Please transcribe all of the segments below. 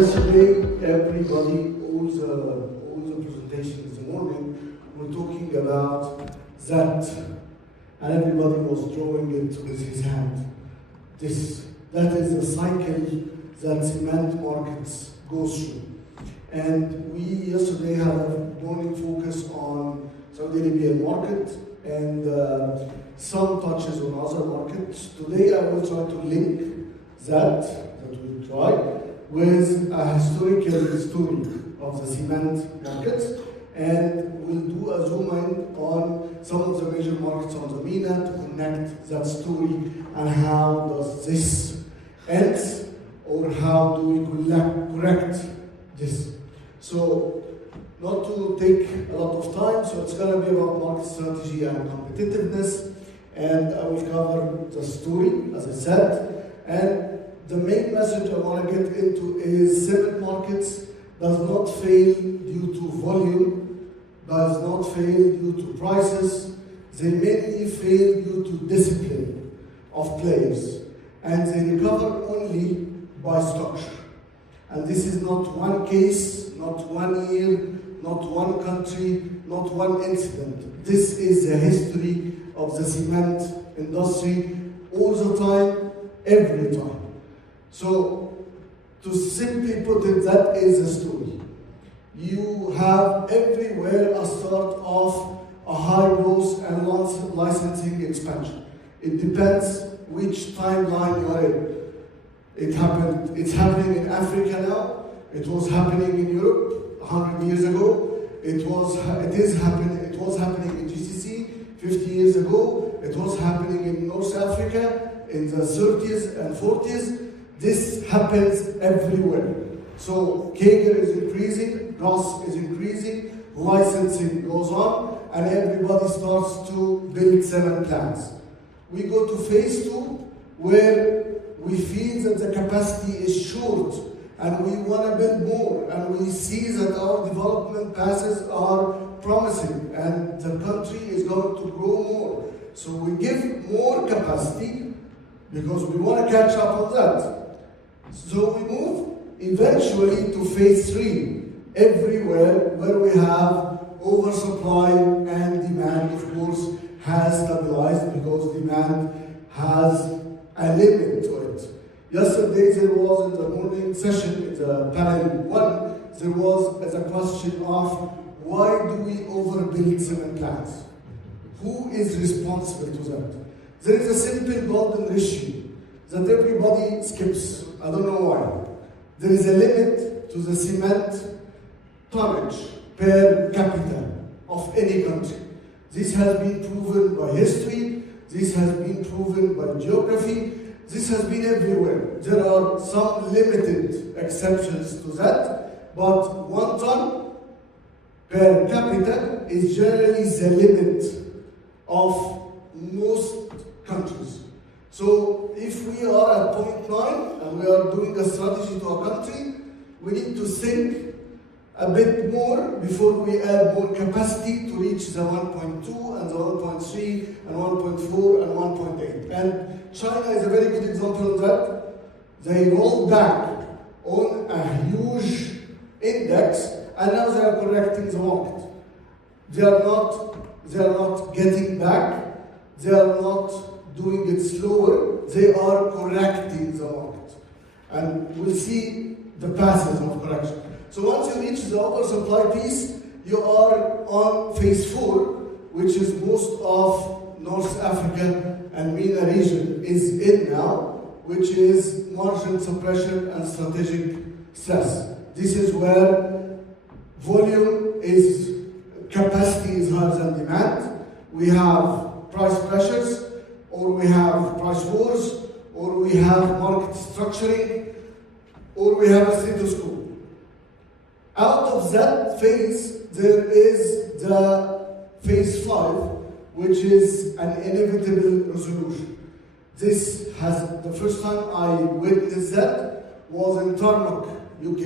yesterday, everybody, all the presentations in the morning, were talking about that, and everybody was drawing it with his hand. That is the cycle that cement markets go through. And we yesterday had a morning focus on Saudi Arabian market and some touches on other markets. Today I will try to link that we try with a historical story of the cement market, and we'll do a zoom in on some of the major markets on the MENA to connect that story and how does this end, or how do we correct this. So, not to take a lot of time, so it's going to be about market strategy and competitiveness, and I will cover the story, as I said, and the main message I want to get into is cement markets does not fail due to volume, does not fail due to prices, they mainly fail due to discipline of players, and they recover only by structure. And this is not one case, not 1 year, not one country, not one incident. This is the history of the cement industry all the time, every time. So, to simply put it, that is the story. You have everywhere a start of a high growth and licensing expansion. It depends which timeline you are in. It's happening in Africa now. It was happening in Europe 100 years ago. It was happening in GCC 50 years ago. It was happening in North Africa in the 30s and 40s. This happens everywhere. So CAGR is increasing, growth is increasing, licensing goes on, and everybody starts to build cement plants. We go to phase 2, where we feel that the capacity is short, and we want to build more, and we see that our development paths are promising, and the country is going to grow more. So we give more capacity, because we want to catch up on that. So we move eventually to phase 3, everywhere where we have oversupply and demand, of course, has stabilized because demand has a limit to it. Yesterday there was in the morning session, in the panel 1, there was a question of why do we overbuild cement plants? Who is responsible to that? There is a simple golden ratio that everybody skips. I don't know why. There is a limit to the cement tonnage per capita of any country. This has been proven by history, this has been proven by geography, this has been everywhere. There are some limited exceptions to that, but 1 ton per capita is generally the limit of most countries. So if we are at 0.9 and we are doing a strategy to a country, we need to think a bit more before we add more capacity to reach the 1.2 and the 1.3 and 1.4 and 1.8. And China is a very good example of that. They rolled back on a huge index, and now they are correcting the market. They are not getting back. They are not doing it slower. They are correcting the market, and we'll see the passes of correction. So once you reach the oversupply piece, you are on phase 4, which is most of North Africa and MENA region is in now, which is margin suppression and strategic stress. This is where capacity is higher than demand. We have price pressures, or we have price wars, or we have market structuring, or we have a status quo. Out of that phase, there is the phase 5, which is an inevitable resolution. The first time I witnessed that was in Tarmac, UK,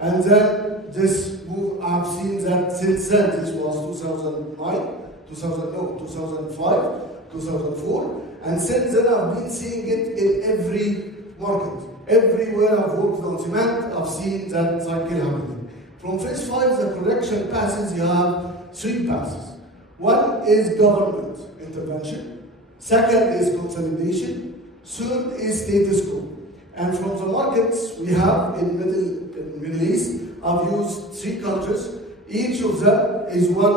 and then this move, I've seen that since then. This was 2005, 2004, and since then I've been seeing it in every market. Everywhere I've worked on cement, I've seen that cycle happening. From phase 5, the correction passes, you have 3 passes. One is government intervention. Second is consolidation. Third is status quo. And from the markets we have in Middle East, I've used 3 countries. Each of them is in one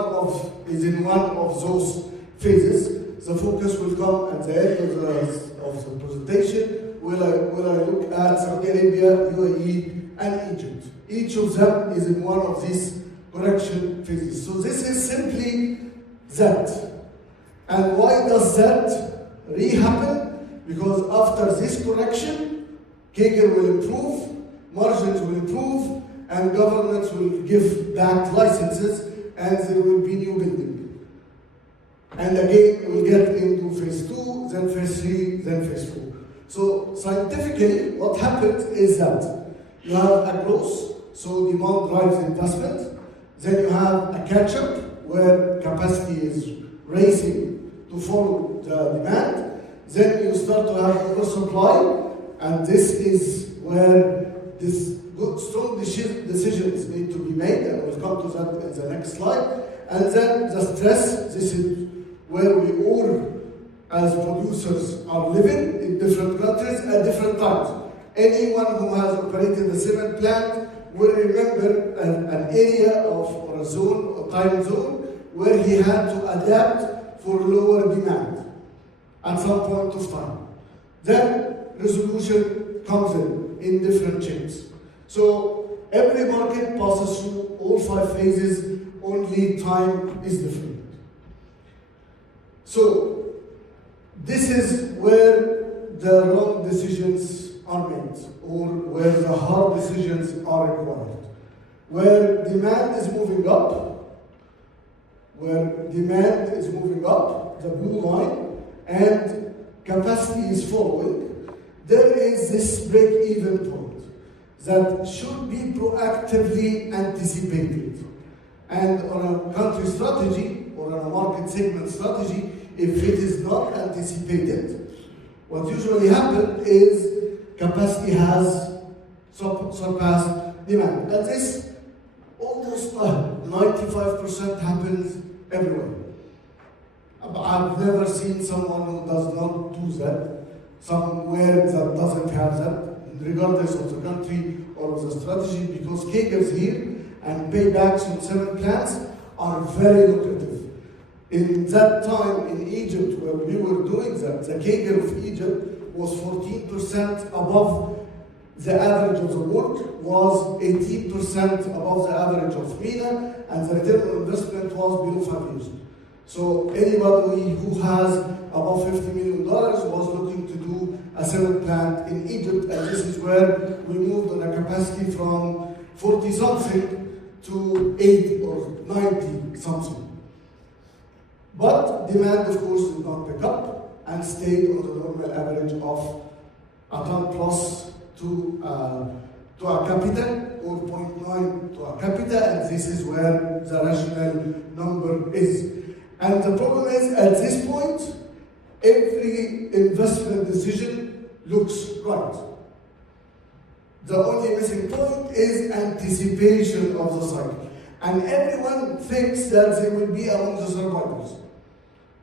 of those phases. The focus will come at the end of the presentation when I look at Saudi Arabia, UAE, and Egypt. Each of them is in one of these correction phases. So this is simply that. And why does that re-happen? Because after this correction, CAGR will improve, margins will improve, and governments will give back licenses, and there will be new building. And again, we'll get into phase 2, then phase 3, then phase 4. So scientifically, what happens is that you have a growth, so demand drives investment. Then you have a catch-up, where capacity is racing to follow the demand. Then you start to have oversupply, and this is where this strong decisions need to be made, and we'll come to that in the next slide. And then the stress, this is where we all, as producers, are living in different countries at different times. Anyone who has operated a cement plant will remember an area or a zone, a time zone, where he had to adapt for lower demand at some point of time. Then resolution comes in different shapes. So every market passes through all 5 phases, only time is different. So this is where the wrong decisions are made, or where the hard decisions are required. Where demand is moving up, the blue line, and capacity is following, there is this break-even point that should be proactively anticipated. And on a country strategy, or on a market segment strategy, if it is not anticipated, what usually happens is capacity has surpassed demand. And this almost 95% happens everywhere. I've never seen someone who does not do that, somewhere that doesn't have that, regardless of the country or of the strategy, because CAGRs here and paybacks on cement plants are very lucrative. In that time in Egypt, where we were doing that, the CAGR of Egypt was 14% above the average of the world, was 18% above the average of MENA, and the return on investment was below 5 years. So anybody who has above $50 million was looking to do a cement plant in Egypt, and this is where we moved on a capacity from 40-something to 80 or 90-something. But demand, of course, did not pick up and stayed on the normal average of a ton plus to a capita, or 0.9 to a capita, and this is where the rational number is. And the problem is, at this point, every investment decision looks right. The only missing point is anticipation of the cycle. And everyone thinks that they will be among the survivors,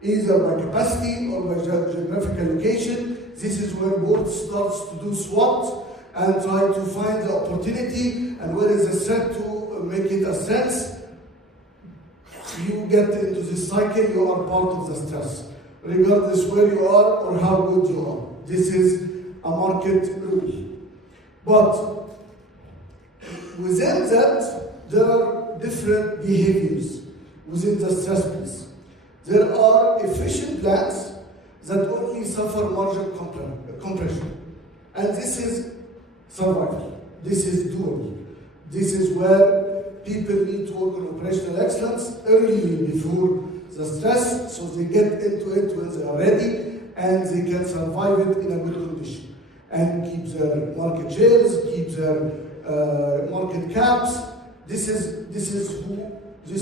either by capacity or by geographical location. This is where board starts to do SWOT and try to find the opportunity, and where is the threat to make it a sense. You get into this cycle, you are part of the stress, regardless where you are or how good you are. This is a market rule. But within that, there are different behaviors within the stress piece. There are efficient plants that only suffer margin compression. And this is survival. This is doable. This is where people need to work on operational excellence early before the stress, so they get into it when they are ready and they can survive it in a good condition and keep their market shares, keep their market caps. These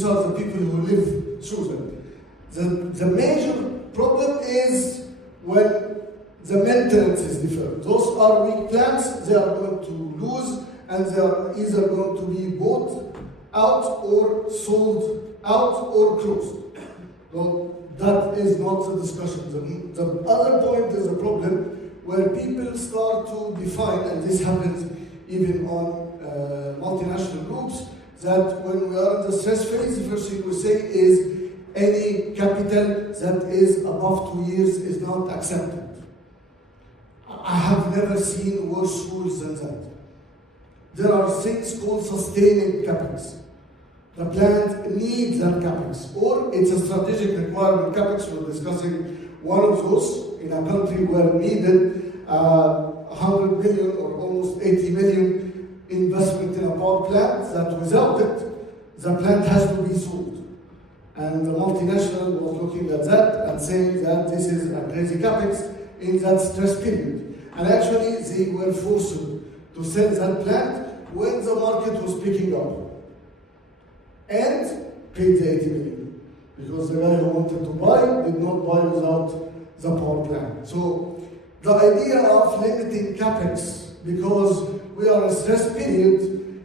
are the people who live through them. The major problem is when the maintenance is different. Those are weak plants, they are going to lose, and they are either going to be bought out or sold out or closed. Well, that is not the discussion. The other point is a problem where people start to define, and this happens even on multinational groups, that when we are in the stress phase, the first thing we say is any capital that is above 2 years is not accepted. I have never seen worse rules than that. There are things called sustaining capex. The plant needs that capex, or it's a strategic requirement capex. We're discussing one of those in a country where needed 100 million or almost 80 million investment in a power plant, that without it, the plant has to be sold. And the multinational was looking at that and saying that this is a crazy capex in that stress period. And actually, they were forced to sell that plant when the market was picking up. And paid the 80 million. Because the guy who wanted to buy did not buy without the power plant. So the idea of limiting capex because we are in a stress period,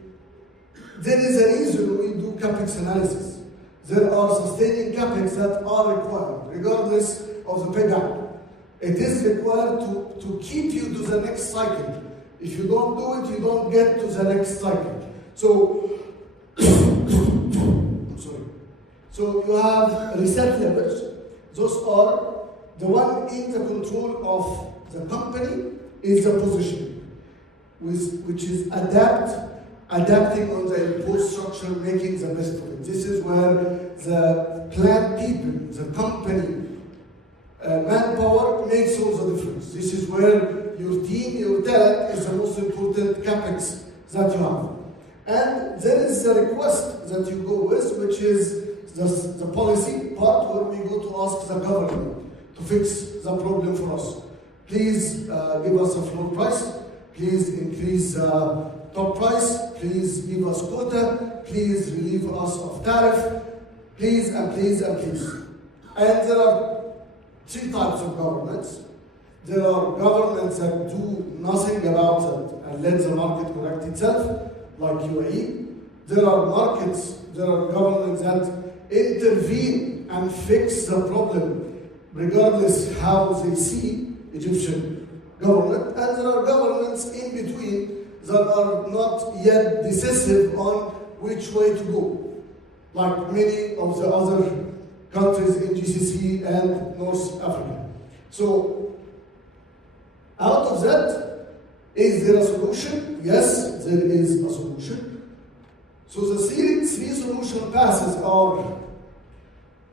there is a reason we do capex analysis. There are sustaining capex that are required, regardless of the payback. It is required to keep you to the next cycle. If you don't do it, you don't get to the next cycle. So, So you have reset levels. Those are the one in the control of the company is the position, which is adapting on the imposed structure, making the best of it. This is where the plant people, the company, manpower makes all the difference. This is where your team, your talent is the most important capex that you have. And there is the request that you go with, which is the policy part where we go to ask the government to fix the problem for us. Please give us a floor price. Please increase top price. Please give us quota. Please relieve us of tariff. Please and please and please. And there are three types of governments. There are governments that do nothing about it and let the market correct itself, like UAE. There are governments that intervene and fix the problem, regardless how they see Egyptian government. And there are governments in between that are not yet decisive on which way to go, like many of the other countries in GCC and North Africa. So, out of that, is there a solution? Yes, there is a solution. So the three solution passes are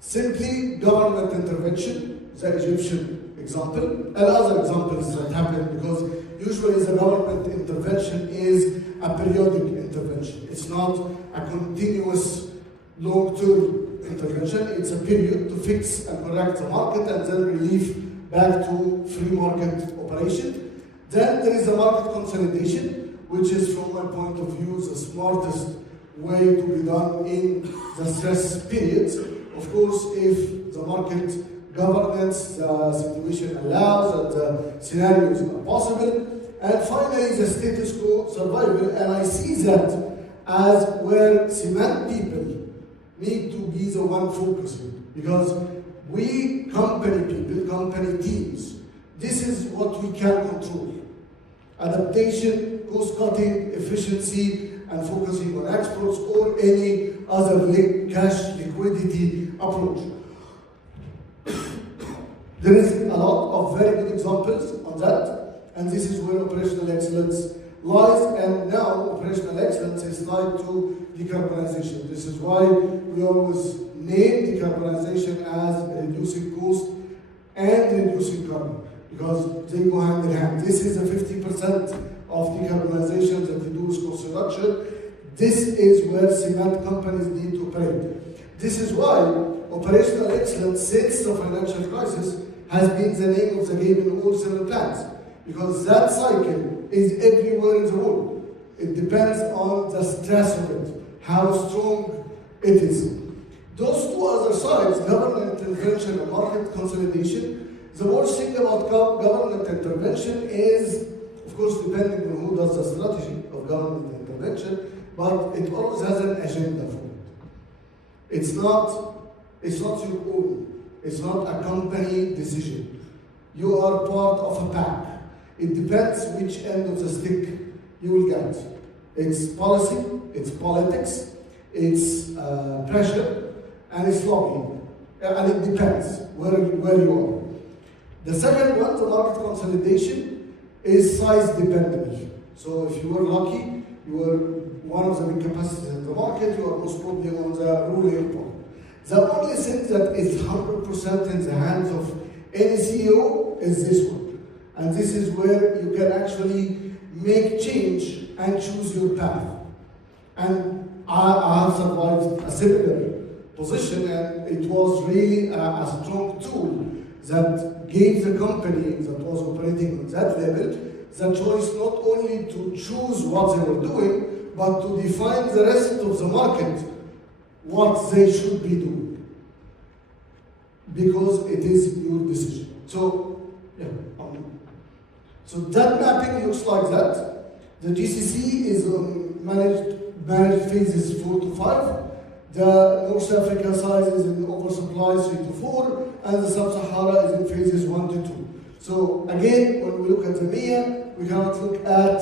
simply government intervention, the Egyptian example, and other examples that happen, because usually the government intervention is a periodic intervention. It's not a continuous long-term intervention. It's a period to fix and correct the market and then relief back to free market operation. Then there is a market consolidation, which is, from my point of view, the smartest way to be done in the stress periods. Of course, if the market governance, the situation allows, and the scenarios are possible. And finally, the status quo survival. And I see that as where cement people need to be the one focusing. Because we, company people, company teams, this is what we can control. Adaptation, cost-cutting, efficiency, and focusing on exports or any other cash liquidity approach. There is a lot of very good examples on that, and this is where operational excellence lies, and now operational excellence is tied to decarbonization. This is why we always name decarbonization as reducing cost and reducing carbon, because they go hand in hand. This is a 50% of decarbonization that we do with cost reduction. This is where cement companies need to operate. This is why operational excellence, since the financial crisis, has been the name of the game in all cement plants, because that cycle is everywhere in the world. It depends on the stress of it, how strong it is. Those two other sides, government intervention and market consolidation, The worst thing about government intervention is, of course, depending on who does the strategy of government intervention, but it always has an agenda for it. It's not your own. It's not a company decision. You are part of a pack. It depends which end of the stick you will get. It's policy, it's politics, it's pressure, and it's lobbying. And it depends where you are. The second one, the market consolidation, is size dependent. So if you were lucky, you were one of the big capacities in the market, you are most probably on the ruling part. The only thing that is 100% in the hands of any CEO is this one. And this is where you can actually make change and choose your path. And I have survived a similar position, and it was really a strong tool that gave the company that was operating on that level the choice not only to choose what they were doing, but to define the rest of the market what they should be doing. Because it is your decision. So, yeah. So that mapping looks like that. The GCC is managed phases 4 to 5. The North Africa size is in oversupply 3 to 4, and the Sub-Sahara is in phases 1 to 2. So again, when we look at the MEA, we cannot look at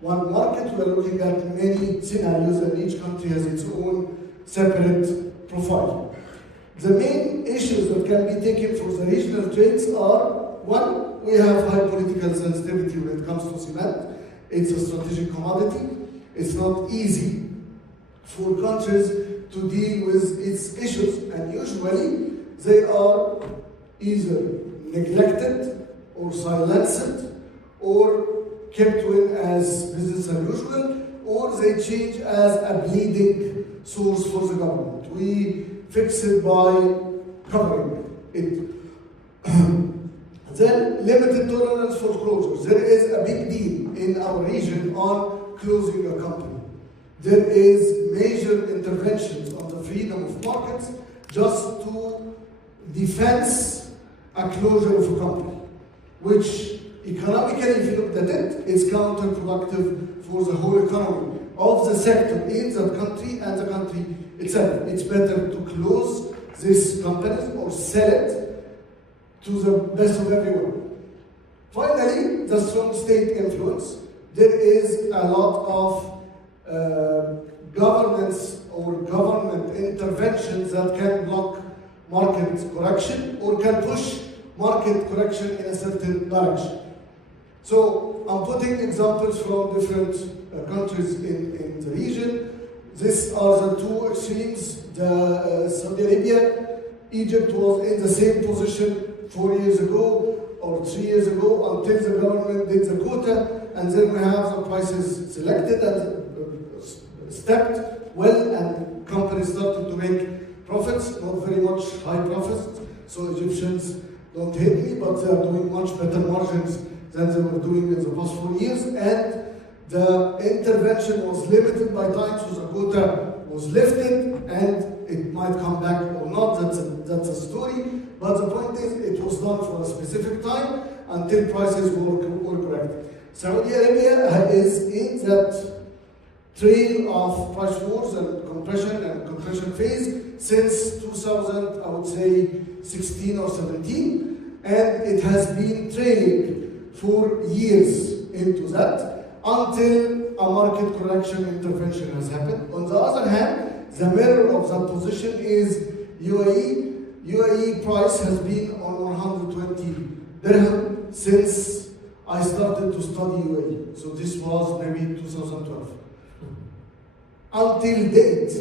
one market, we are looking at many scenarios, and each country has its own separate profile. The main issues that can be taken for the regional trades are, one, we have high political sensitivity when it comes to cement. It's a strategic commodity. It's not easy for countries to deal with its issues, and usually they are either neglected or silenced or kept in as business as usual, or they change as a bleeding source for the government. We fix it by covering it. Then limited tolerance for closures. There is a big deal in our region on closing a company. There is major interventions on the freedom of markets just to defense a closure of a company, which economically, if you look at it, is counterproductive for the whole economy of the sector in that country and the country itself. It's better to close this company or sell it to the best of everyone. Finally, the strong state influence. There is a lot of governance or government interventions that can block market correction or can push market correction in a certain direction. So I'm putting examples from different countries in the region. These are the two extremes. Saudi Arabia, Egypt was in the same position 4 years ago or 3 years ago until the government did the quota, and then we have the prices selected and stepped well, and companies started to make profits, not very much high profits. So Egyptians don't hate me, but they are doing much better margins than they were doing in the past 4 years, and the intervention was limited by time, so the quota was lifted, and it might come back or not, that's a story, but the point is it was done for a specific time until prices were corrected. Saudi Arabia is in that trail of price wars and compression phase since 2000, I would say 16 or 17, and it has been trailing for years into that until a market correction intervention has happened. On the other hand, the mirror of that position is UAE. UAE price has been on 120 dirham since I started to study UAE. So this was maybe 2012. Until date,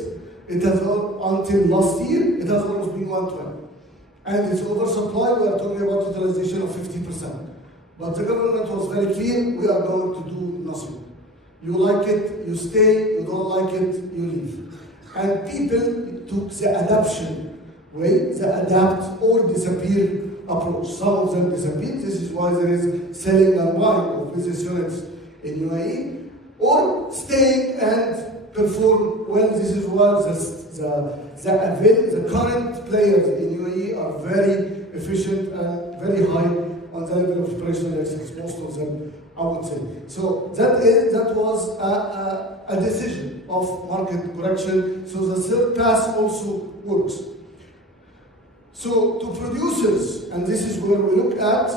it has until last year, it has almost been 120. And it's oversupply, we are talking about utilization of 50%. But the government was very clear, we are going to do nothing. You like it, you stay, you don't like it, you leave. And people took the adaptation way, the adapt or disappear approach. Some of them disappeared, this is why there is selling and buying of business units in UAE, or staying and perform well. This is why the current players in UAE are very efficient and very high on the level of operational excellence, most of them, I would say. So that was a decision of market correction, so the third pass also works. So to producers, and this is where we look at,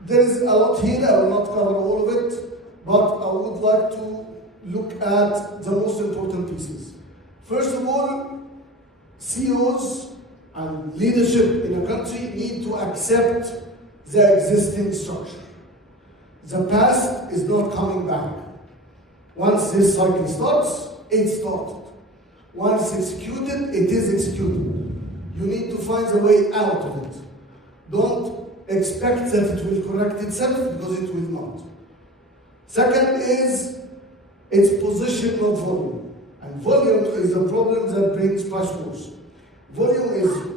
there is a lot here, I will not cover all of it, but I would like to look at the most important pieces. First of all, CEOs and leadership in a country need to accept the existing structure. The past is not coming back. Once this cycle starts, it started. Once executed, it is executed. You need to find a way out of it. Don't expect that it will correct itself, because it will not. Second is its position, not volume. And volume is a problem that brings price wars. Volume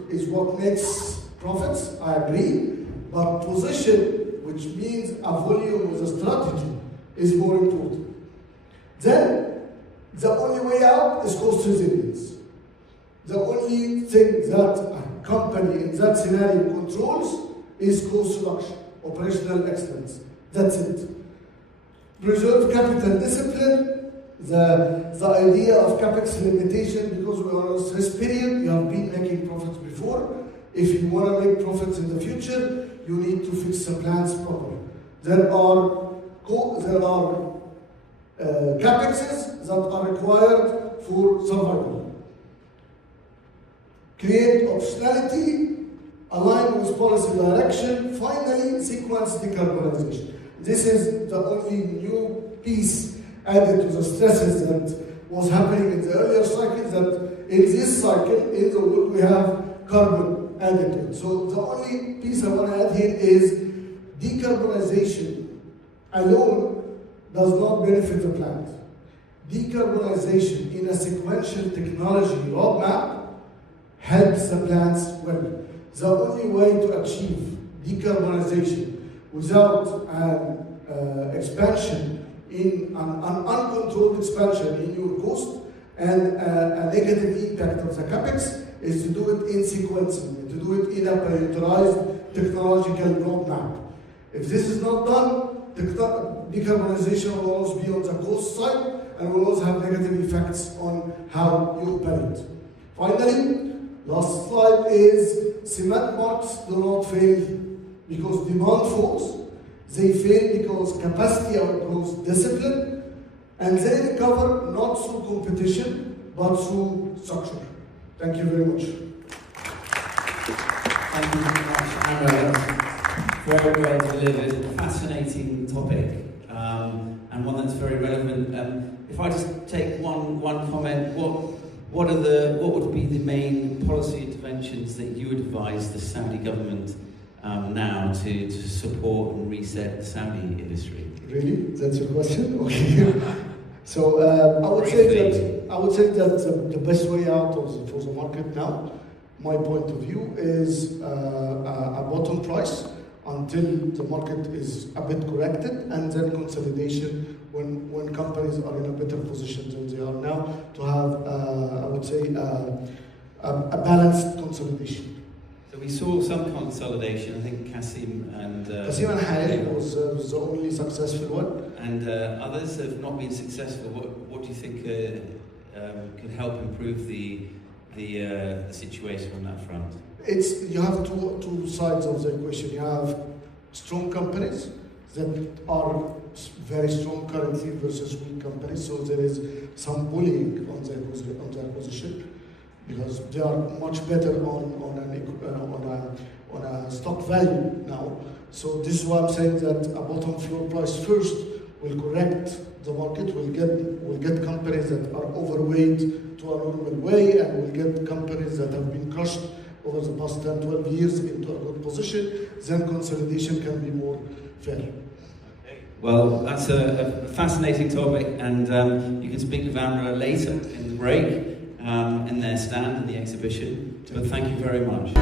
is what makes profits, I agree, but position, which means a volume with a strategy, is more important. Then, the only way out is cost resilience. The only thing that a company in that scenario controls is cost reduction, operational excellence. That's it. Preserve capital discipline, the idea of capex limitation, because we are on a stress period, you have been making profits before. If you want to make profits in the future, you need to fix the plans properly. There are capexes that are required for survival. Create optionality, align with policy direction. Finally, sequence decarbonization. This is the only new piece added to the stresses that was happening in the earlier cycles, that in this cycle, in the world, we have carbon added to it. So the only piece I want to add here is decarbonization alone does not benefit the planet. Decarbonization in a sequential technology roadmap helps the plants well. The only way to achieve decarbonization without an expansion, in an uncontrolled expansion in your cost and a negative impact of the capex, is to do it in sequencing, to do it in a prioritized technological roadmap. If this is not done, decarbonization will always be on the cost side and will also have negative effects on how you operate. Finally, last slide is cement markets do not fail because demand falls. They fail because capacity outgrows discipline, and they recover not through competition, but through structure. Thank you very much. Thank you very much, Amr. Very well delivered. Fascinating topic, and one that's very relevant. If I just take one comment, what would be the main policy interventions that you would advise the Saudi government now to support and reset the Saudi industry? Really? That's your question? Okay. So I would say that the best way out for the market now, my point of view, is a bottom price until the market is a bit corrected, and then consolidation when companies are in a better position than they are now to have, I would say, a balanced consolidation. So we saw some consolidation. I think Qasim and Hayek was the only successful one, and others have not been successful. What do you think could help improve the situation on that front? You have two sides of the equation. You have strong companies that are very strong currently versus weak companies. So there is some bullying on their position, because they are much better on a stock value now. So this is why I'm saying that a bottom floor price first will correct the market. We'll get companies that are overweight to a normal way, and we'll get companies that have been crushed over the past 10, 12 years into a good position. Then consolidation can be more fair. Okay. Well, that's a fascinating topic, and you can speak with Amr later in the break. In their stand in the exhibition. But thank you very much.